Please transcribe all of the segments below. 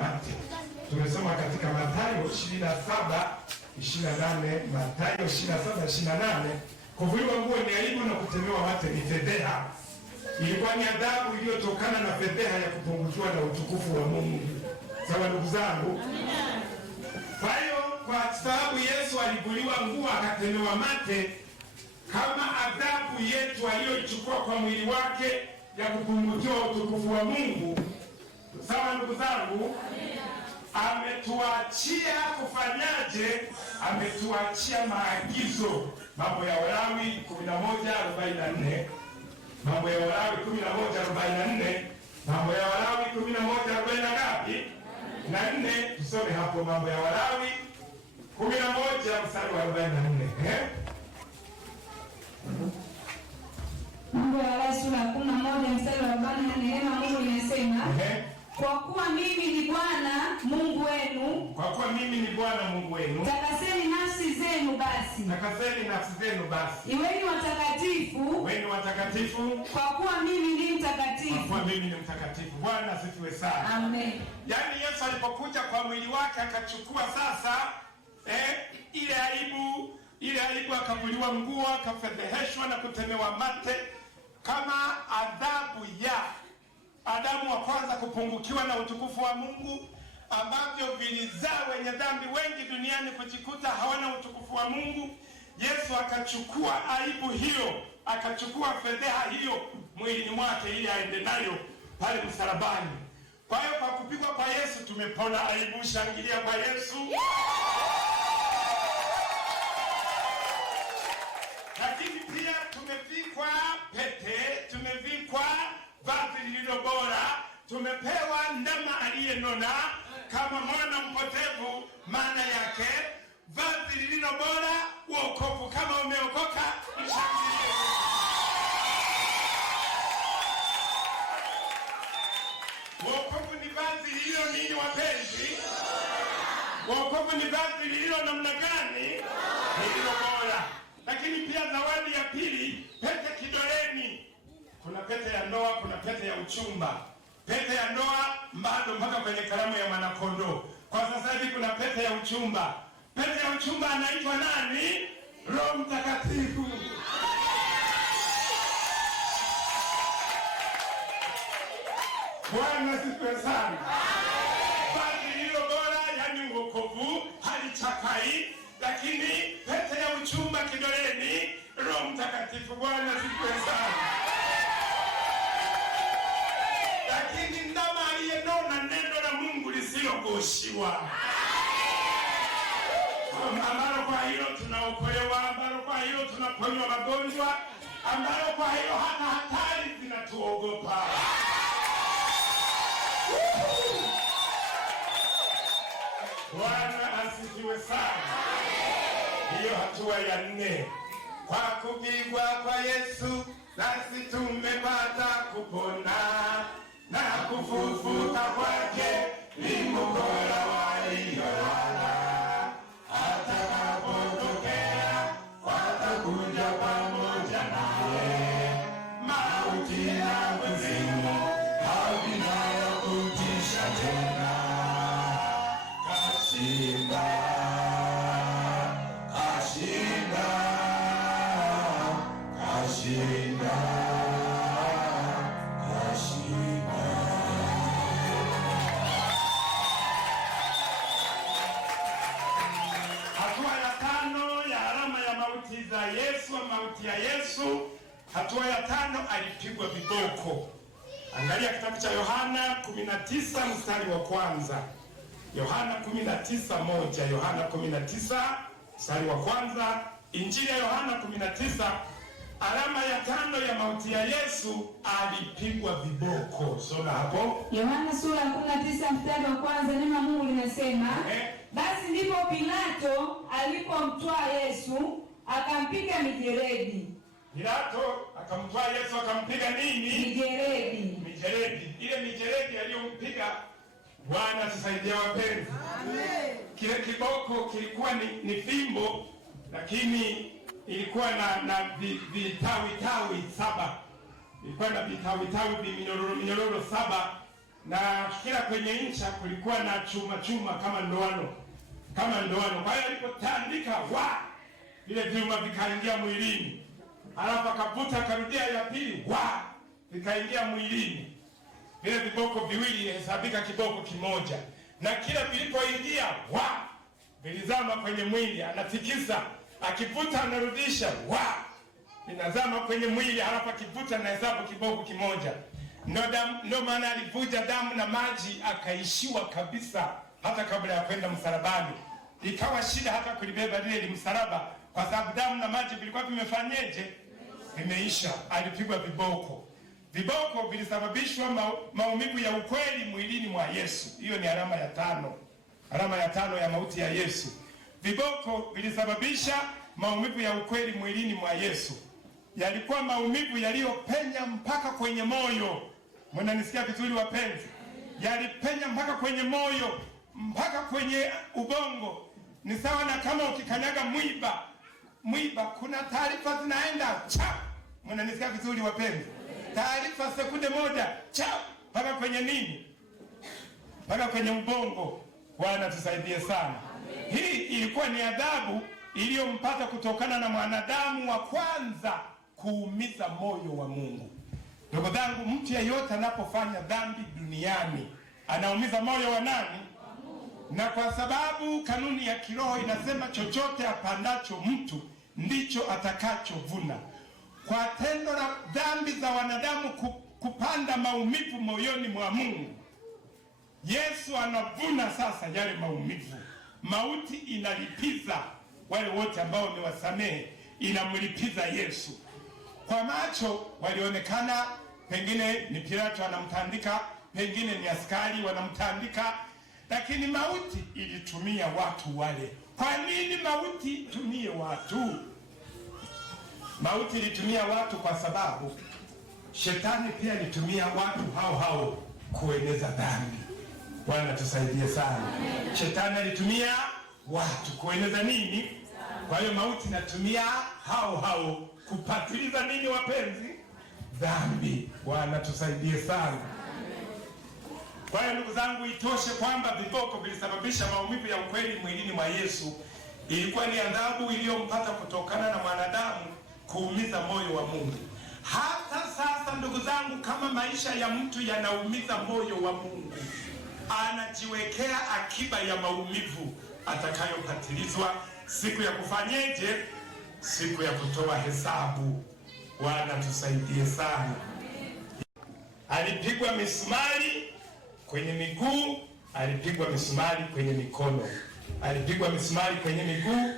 mate. Tumesoma katika Mathayo 27:28, Mathayo 27:28, kuvuliwa nguo ni aibu na kutemewa mate ni fedheha. Ilikuwa ni adhabu iliyotokana na fedheha ya kupungukiwa na utukufu wa Mungu. Sawa ndugu zangu? Kwa hiyo kwa sababu Yesu alivuliwa nguo akatemewa mate kama adhabu yetu aliyoichukua kwa mwili wake ya kupungukiwa utukufu wa Mungu. Sawa ndugu zangu? Ametuachia kufanyaje? Ametuachia maagizo. Mambo ya Walawi 11:44. Mambo ya Walawi 11:44. Mambo ya Walawi 11:40 ngapi? Na 4. Tusome hapo Mambo ya Walawi 11:44. Mambo ya Walawi sura ya 11:44, neno la Mungu linasema, kwa kuwa mimi ni Bwana Mungu wenu. Kwa kuwa mimi ni Bwana Mungu wenu. Takaseni nafsi zenu basi. Takaseni nafsi zenu basi. Iweni watakatifu. Iweni watakatifu. Kwa kuwa mimi ni mtakatifu. Kwa kuwa mimi ni mtakatifu. Bwana asifiwe sana. Amen. Yaani Yesu alipokuja kwa mwili wake akachukua sasa ile aibu akavuliwa nguo, akafedheheshwa na kutemewa mate kama adhabu ya Adamu wa kwanza kupungukiwa na utukufu wa Mungu, ambavyo vilizaa wenye dhambi wengi duniani kujikuta hawana utukufu wa Mungu. Yesu akachukua aibu hiyo, akachukua fedheha hiyo mwilini mwake ili aende nayo pale msalabani. Kwa hiyo kwa kupigwa kwa Yesu tumepona aibu. Shangilia kwa Yesu. Lakini pia tumevikwa pete, tumevikwa vazi lililo bora, tumepewa ndama aliyenona kama mwana mpotevu. Maana yake vazi lililo bora, wokovu. Kama umeokoka mshangilie. Wokovu ni vazi lililo nini wapenzi? Wokovu ni vazi lililo namna gani? Lililo bora. Lakini pia zawadi ya pili, pete kidoleni. Kuna pete ya ndoa, kuna pete ya uchumba. Pete ya ndoa bado mpaka kwenye karamu ya Mwanakondoo. Kwa sasa hivi kuna pete ya uchumba. Pete ya uchumba anaitwa nani? Roho Mtakatifu. Bwana asifiwe sana. Vazi lililo bora, yani wokovu, halichakai. Lakini pete ya uchumba kidoleni, Roho Mtakatifu. Bwana asifiwe sana. Lakini ndama aliyenona neno la Mungu lisilogoshiwa, ambalo kwa hilo tunaokolewa, ambalo kwa hilo tunaponywa magonjwa, ambalo kwa hilo hata hatari zinatuogopa. Bwana asifiwe sana. Hiyo hatua ya 4. Kwa kupigwa kwa Yesu nasi tumepata kupona, na kufufuka kwake ni mbora waliolala. Atakapotokea watakuja pamoja naye. Mauti na kuzimu havina ya kutisha tena. Kashinda, kashinda, kashinda, kashinda. Hatua ya 5 ya alama ya mauti za Yesu, mauti ya Yesu. Hatua ya 5, alipigwa viboko. Angalia kitabu cha Yohana 19 mstari wa kwanza. Yohana 19:1. Yohana 19 mstari wa kwanza. Injili ya Yohana 19, alama ya 5 ya mauti ya Yesu, alipigwa viboko. Soma hapo. Yohana sura ya 19 mstari wa kwanza, neno la Mungu linasema, basi ndipo Pilato alipomtwaa Yesu akampiga mijeledi. Pilato akamtwaa Yesu akampiga nini? Mijeledi. Mijeledi. Ile mijeledi aliyompiga, Bwana tusaidie wapenzi. Amen. Kile kiboko kilikuwa ni fimbo, lakini ilikuwa na vitawi 7. Ilikuwa na vitawi minyororo 7, na kila kwenye ncha kulikuwa na chuma kama ndoano. Kwa hiyo alipotandika vile vyuma vikaingia mwilini, alafu akavuta akarudia ya pili, vikaingia mwilini. Vile viboko viwili hesabika kiboko kimoja, na kila vilipoingia vilizama kwenye mwili. Anatikisa, akivuta anarudisha, vinazama kwenye mwili, halafu akivuta na hesabu kiboko kimoja. Ndio maana alivuja damu na maji, akaishiwa kabisa hata kabla ya kwenda msalabani. Ikawa shida hata kulibeba lile msalaba, kwa sababu damu na maji vilikuwa vimefanyeje? Vimeisha. Alipigwa viboko. Viboko vilisababishwa maumivu ya ukweli mwilini mwa Yesu. Hiyo ni alama ya 5. Alama ya 5 ya mauti ya Yesu. Viboko vilisababisha maumivu ya ukweli mwilini mwa Yesu. Yalikuwa maumivu yaliyopenya mpaka kwenye moyo. Mnanisikia vizuri wapenzi? Yalipenya mpaka kwenye moyo, mpaka kwenye ubongo. Ni sawa na kama ukikanyaga mwiba, kuna taarifa zinaenda Mnanisikia vizuri wapenzi? Taarifa sekunde moja mpaka kwenye nini? Mpaka kwenye ubongo. Bwana tusaidie sana. Hii ilikuwa ni adhabu iliyompata kutokana na mwanadamu wa kwanza kuumiza moyo wa Mungu. Ndugu zangu, mtu yeyote anapofanya dhambi duniani anaumiza moyo wa nani? Wa Mungu. Na kwa sababu kanuni ya kiroho inasema chochote apandacho mtu ndicho atakachovuna. Kwa tendo la dhambi za wanadamu kupanda maumivu moyoni mwa Mungu, Yesu anavuna sasa yale maumivu. Mauti inalipiza wale wote ambao wamewasamehe, inamlipiza Yesu. Kwa macho walionekana pengine ni Pilato anamtandika, pengine ni askari wanamtandika, lakini mauti ilitumia watu wale. Kwa nini mauti itumie watu? Mauti ilitumia watu kwa sababu shetani pia alitumia watu hao kueneza dhambi. Bwana tusaidie sana. Amen. Shetani alitumia watu kueneza nini? Kwa hiyo mauti inatumia hao kupatiliza nini wapenzi? Dhambi. Bwana tusaidie sana. Amen. Kwa hiyo ndugu zangu, itoshe kwamba viboko vilisababisha maumivu ya ukweli mwilini mwa Yesu. Ilikuwa ni adhabu iliyompata kutokana na mwanadamu kuumiza moyo wa Mungu. Hata sasa ndugu zangu, kama maisha ya mtu yanaumiza moyo wa Mungu, anajiwekea akiba ya maumivu atakayopatilizwa siku ya kufanyeje? Siku ya kutoa hesabu. Bwana tusaidie sana. Alipigwa misumari kwenye miguu, alipigwa misumari kwenye mikono, alipigwa misumari kwenye miguu,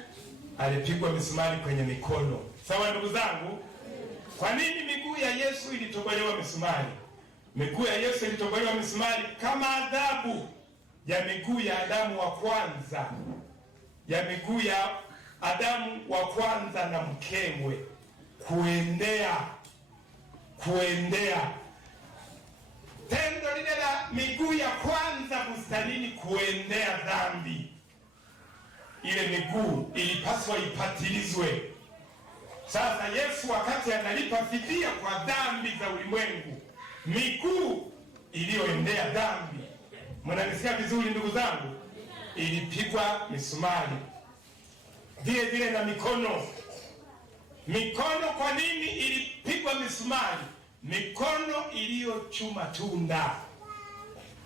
alipigwa misumari kwenye mikono. Sawa ndugu zangu? Kwa nini miguu ya Yesu ilitobolewa misumari? Miguu ya Yesu ilitobolewa misumari kama adhabu ya miguu ya Adamu wa kwanza, ya miguu ya Adamu wa kwanza na mkewe kuendea. Tendo lile la miguu ya kwanza bustanini kuendea dhambi, ile miguu ilipaswa ipatilizwe. Sasa Yesu wakati analipa fidia kwa dhambi za ulimwengu, miguu iliyoendea dhambi, mnanisikia vizuri ndugu zangu, ilipigwa misumari. Vile vile na mikono. Kwa nini ilipigwa misumari? Mikono iliyochuma tunda.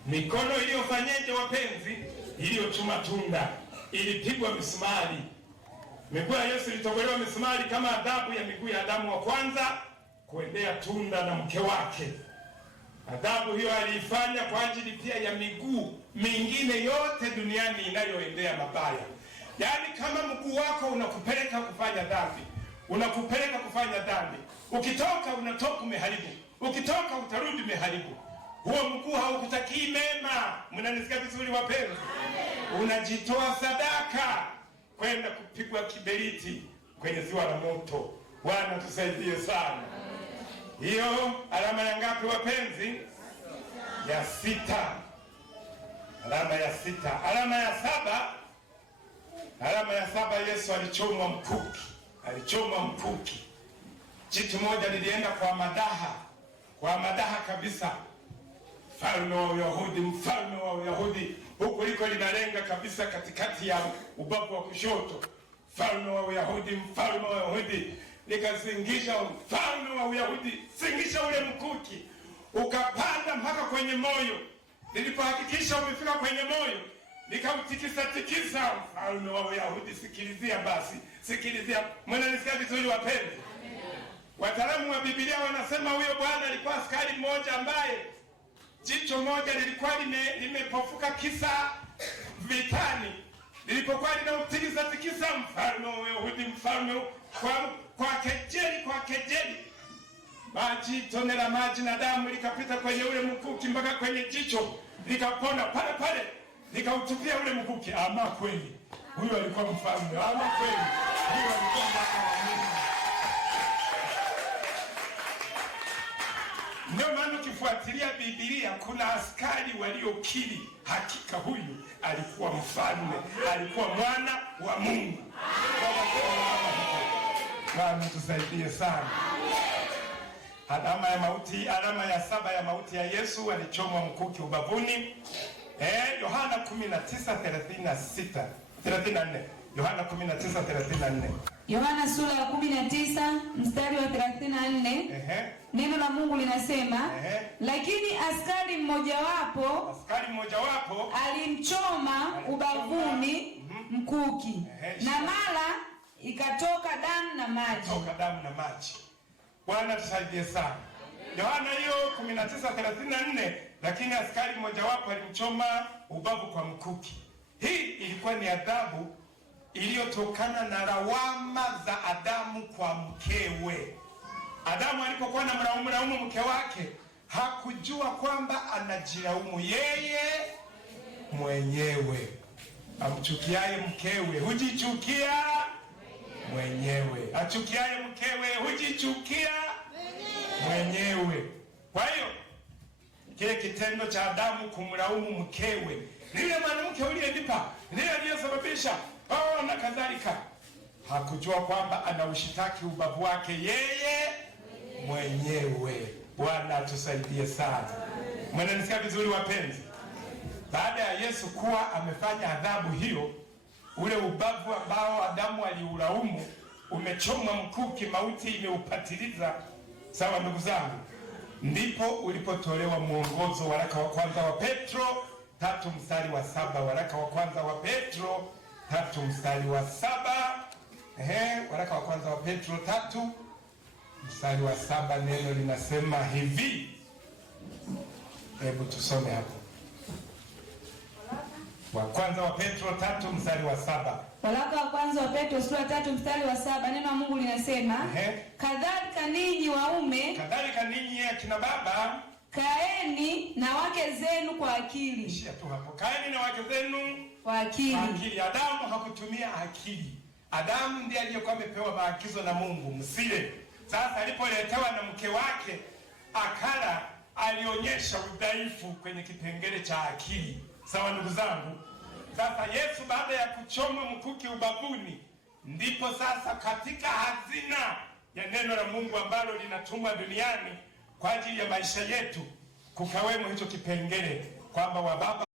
Mikono iliyofanyeje wapenzi? Iliyochuma tunda ilipigwa misumari. Miguu ya Yesu ilitobolewa misumari kama adhabu ya miguu ya Adamu wa kwanza kuendea tunda na mke wake. Adhabu hiyo aliifanya kwa ajili pia ya miguu mingine yote duniani inayoendea mabaya. Yaani kama mguu wako unakupeleka kufanya dhambi, ukitoka unatoka umeharibu, ukitoka utarudi umeharibu, huo mguu haukutakii mema. Mnanisikia vizuri wapenzi? Unajitoa sadaka kwenda kupigwa kiberiti kwenye ziwa la moto. Bwana tusaidie sana. Hiyo alama ya ngapi wapenzi? Ya 6. Alama ya 6. Alama ya 7. Alama ya 7, Yesu alichomwa mkuki. Jitu moja lilienda kwa madaha kabisa. mfalme wa Uyahudi, mfalme wa Uyahudi, huku liko linalenga kabisa katikati ya ubavu wa kushoto. Mfalme wa Uyahudi, mfalme wa Uyahudi. Nikazingisha mfalme wa Uyahudi, zingisha ule mkuki ukapanda mpaka kwenye moyo. Nilipohakikisha umefika kwenye moyo, nikautikisa tikisa. Mfalme wa Uyahudi, sikilizia basi, sikilizia. Mnanisikia vizuri wapenzi? Wataalamu wa Biblia wanasema huyo bwana alikuwa askari mmoja ambaye jicho moja lilikuwa limepofuka kisa vitani. Lilipokuwa linautikisa tikisa mfalme wa Uyahudi, mfalme kwa kejeli, maji, tone la maji na damu likapita kwenye ule mkuki mpaka kwenye jicho, likapona pale pale, likautupia ule mkuki. Ama kweli huyo alikuwa mfalme, ama kweli huyo alikuwa mwaka wa Mungu. Ndio maana ukifuatilia Biblia kuna askari waliokiri hakika huyu alikuwa mfalme, alikuwa mwana wa Mungu. Bwana tusaidie sana. Alama ya mauti, alama ya 7 ya mauti ya Yesu, alichomwa mkuki ubavuni. Yohana 19:34. Yohana 19:34. Yohana sura ya 19 mstari wa 34. Neno la Mungu linasema, lakini askari mmojawapo alimchoma ubavuni mkuki, na mara ikatoka damu na maji. Bwana tusaidie sana. Yohana hiyo 19:34, lakini askari mmojawapo alimchoma ubavu kwa mkuki. Hii ilikuwa ni adhabu iliyotokana na lawama za Adamu kwa mkewe. Adamu alipokuwa na mlaumu mke wake, hakujua kwamba anajilaumu yeye mwenyewe. Amchukiaye mkewe hujichukia mwenyewe, achukiaye mkewe hujichukia mwenyewe. Kwa hiyo kile kitendo cha Adamu kumlaumu mkewe, lile mwanamke uliyenipa, lile aliyesababisha na kadhalika, hakujua kwamba anaushitaki ubavu wake yeye mwenyewe. Bwana tusaidie sana. Mnanisikia vizuri wapenzi? Baada ya Yesu kuwa amefanya adhabu hiyo, ule ubavu ambao Adamu aliulaumu umechomwa mkuki, mauti imeupatiliza. Sawa ndugu zangu, ndipo ulipotolewa mwongozo, waraka wa kwanza wa Petro 3 mstari wa 7. Waraka wa kwanza wa Petro 3 mstari wa 7. Waraka wa kwanza wa Petro 3 mstari wa 7, neno linasema hivi. Hebu tusome hapo. Wa kwanza wa Petro 3 mstari wa 7. Waraka wa kwanza wa Petro sura 3 mstari wa 7, neno la Mungu linasema, kadhalika ninyi waume, kadhalika ninyi akina baba, kaeni na wake zenu kwa akili. Ishia tu hapo. Kaeni na wake zenu kwa akili. Adamu hakutumia akili. Adamu ndiye aliyekuwa amepewa maagizo na Mungu, msile. Sasa alipoletewa na mke wake akala, alionyesha udhaifu kwenye kipengele cha akili. Sawa ndugu zangu? Sasa Yesu baada ya kuchoma mkuki ubavuni, ndipo sasa katika hazina ya neno la Mungu ambalo linatumwa duniani kwa ajili ya maisha yetu, kukawemo hicho kipengele kwamba wababa